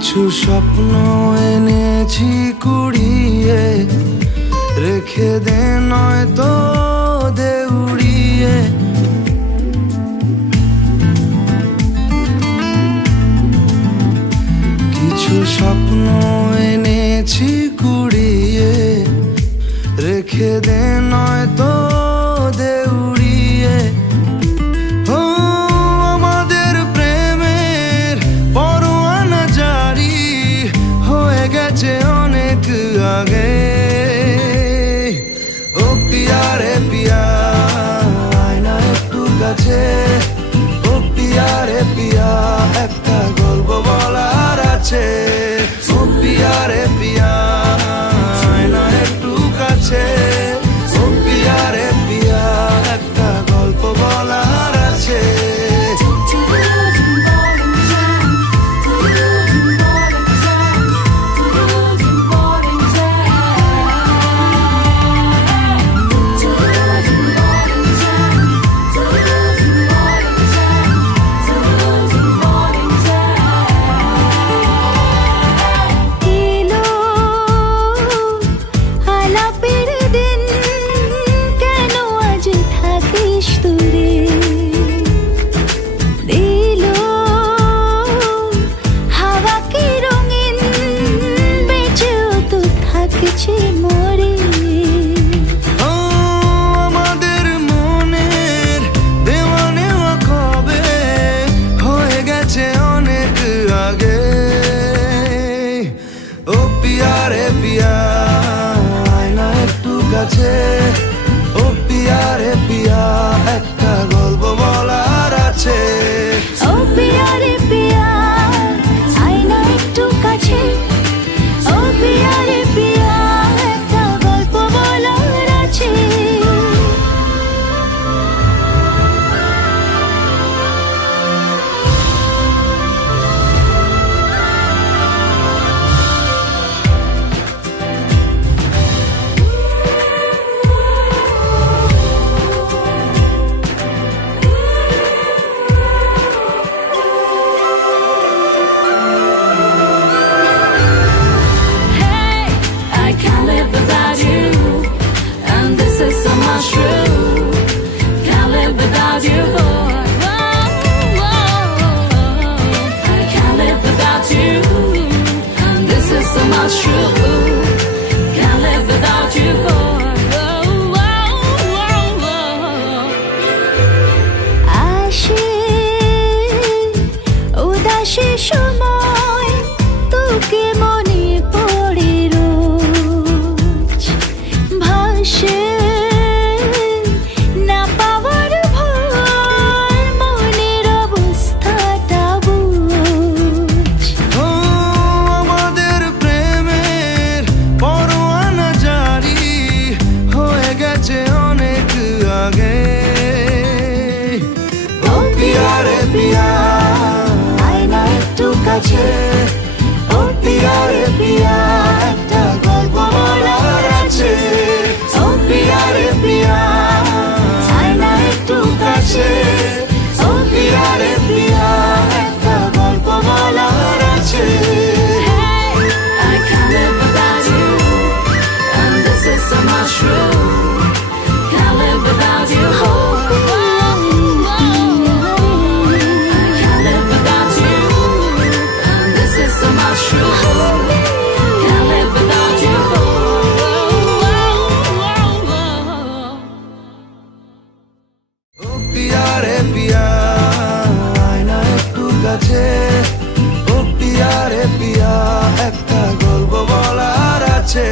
কিছু স্বপ্ন এনেছি কুড়িয়ে, রেখে দে নয়তো দে উড়িয়ে। কিছু স্বপ্ন এনেছি কুড়িয়ে, রেখে দে নয়তো দে উড়িয়ে। আমাদের প্রেমের পরোয়ানা জারি হয়ে গেছে অনেক আগে। ও পিয়া রে পিয়া, আয় না একটু কাছে। ও পিয়া রে পিয়া, একটা গল্প বলার আছে। ও পিয়া রে পিয়া, আয় না একটু কাছে। ও পিয়া রে পিয়া, একটা গল্প বলার আছে। আমাদের মনের দেওয়া নেওয়া কবে হয়ে গেছে অনেক আগে। ও পিয়া রে পিয়া, আয় না একটু কাছে। ও পিয়া রে পিয়া, একটা গল্প বলার আছে। ও পিয়া রে পিয়া, আয় না একটু কাছে। ও পিয়া রে পিয়া, একটা গল্প বলার আছে। সময় তোকে মনে পড়ে রোজ, ভাসে না পাওয়ার ভয়, মনের অবস্থাটা বুঝ। আমাদের প্রেমের পরোয়ানা জারি হয়ে গেছে অনেক আগে। ও পিয়া রে পিয়া, কাছে। ও পিয়া রে পিয়া, একটা গল্প বলার আছে। ও পিয়া রে পিয়া, আয় না একটু কাছে। ও পিয়া রে পিয়া, একটা গল্প বলার আছে। I can't live without you, and this is so much true. Can't live without you. ও পিয়া রে পিয়া, একটা গল্প বলার আছে।